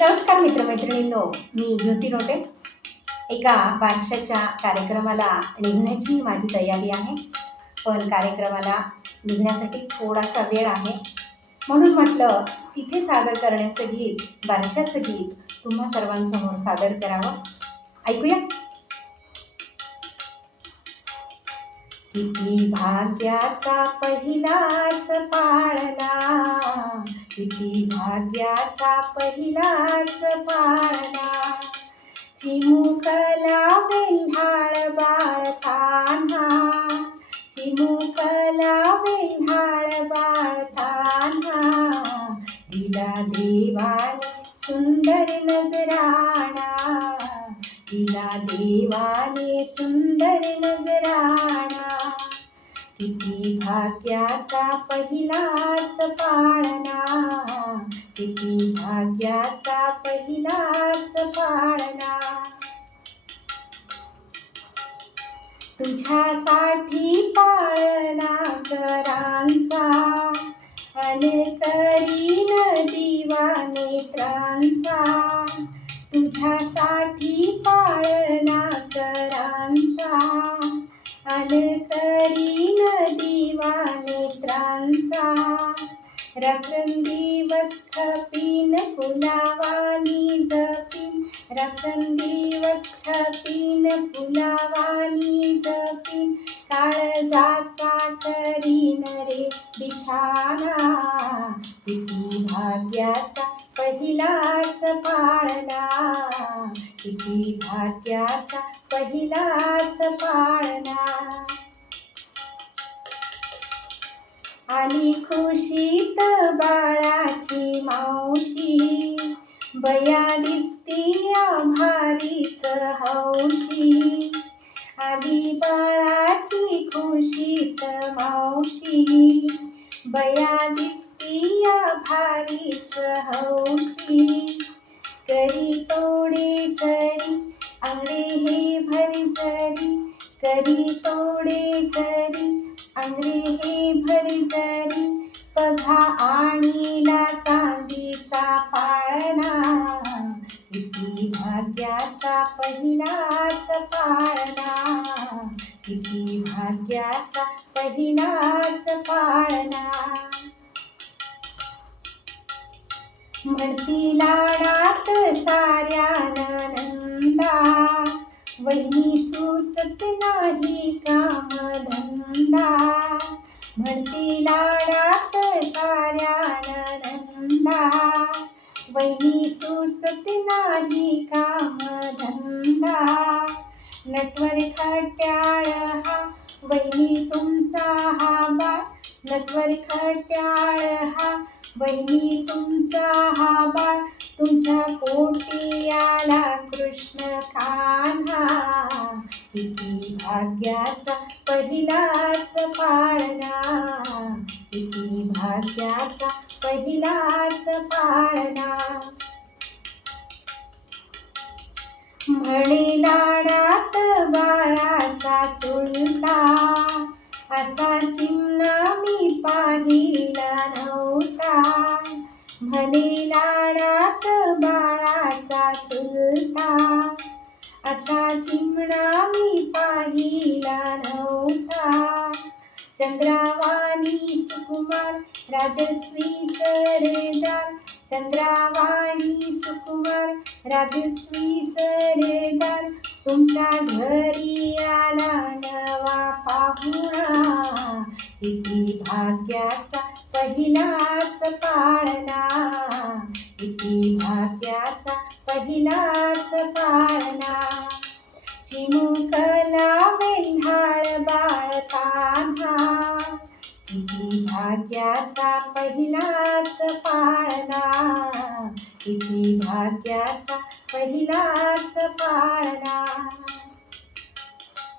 नमस्कार मित्रमैत्रिणींनो, मी ज्योती रोटे. एका बारशाच्या कार्यक्रमाला निघण्याची माझी तयारी आहे. पण कार्यक्रमाला निघण्यासाठी थोडासा वेळ आहे, म्हणून म्हटलं तिथे सादर करण्याचं गीत, बारशाचं गीत तुम्हा सर्वांसमोर सादर करावं. ऐकूया. किती भाग्याचा पहिलाच पाळणा, किती भाग्याचा पहिलाच पाळणा, चिमुकला वेल्हाळ बाळताना, चिमुकला वेल्हाळ बाळताना, दिला देवाने सुंदर नजराणा, दिला देवाने सुंदर नजराणा. किती भाग्याचा पहिलाच पाळणा, किती भाग्याचा पहिलाच पाळणा. तुझ्यासाठी पाळणा करांचा, अन करीन दिवा नेत्रांचा, तुझ्यासाठी पाळणा करांचा, अन करीन दिवा नेत्रांचा. रात्रंदिवस खपीन फुलावानी जपीन, रात्रंदिवस खपीन फुलावानी जपीन, काळजाचा करीन रे बिछाना. किती भाग्याचा पहिलाच पाळणा, किती भाग्याचा पहिलाच पाळणा. आली खुशीत बाळाची मावशी, बया दिसती आभारीच हौशी. आली बाळाची खुशीत मावशी, बया दिसती आभारीच हौशी. करी तोडे सरी आंगडे हे भरी जरी, करी तोडे सरी आंगडे हे भरी जरी, बघा आणीला चांदीचा पाळणा. किती भाग्याचा पहिलाच पाळणा, किती भाग्याचा पहिलाच पाळणा. म्हणती लाडात साऱ्या नंदा, वहिनी सुचत नाही कामधंदा. म्हणती लाडात साऱ्या नंदा, वहिनी सुचत नाही कामधंदा. नटवर खट्याळ हा वहिनी तुमचा हा बाळ, नटवर खट्याळ हा वहिनी तुमचा हा बाळ, तुमच्या पोटी आला कृष्ण कान्हा. किती भाग्याचा पहिलाच पाळणा, किती भाग्याचा पहिलाच पाळणा. म्हणे लाडात बाळाचा चुलता, असा चिमणा मी पाहिला नव्हता. म्हणे लाडात बाळाचा चुलता, असा चिमणा मी पाहिला नव्हता. चंद्रावाणी सुकुमार राजस्वी सरदार, चंद्रावाणी सुकुमार राजस्वी सरदार, तुमच्या घरी आला नवा पाहुणा. किती भाग्याचा पहिलाच पाळणा, किती भाग्याचा पहिलाच पाळणा. चिमुकला वेल्हाळ बाळताना, किती भाग्याचा पहिलाच पाळणा, किती भाग्याचा पहिलाच पाळणा.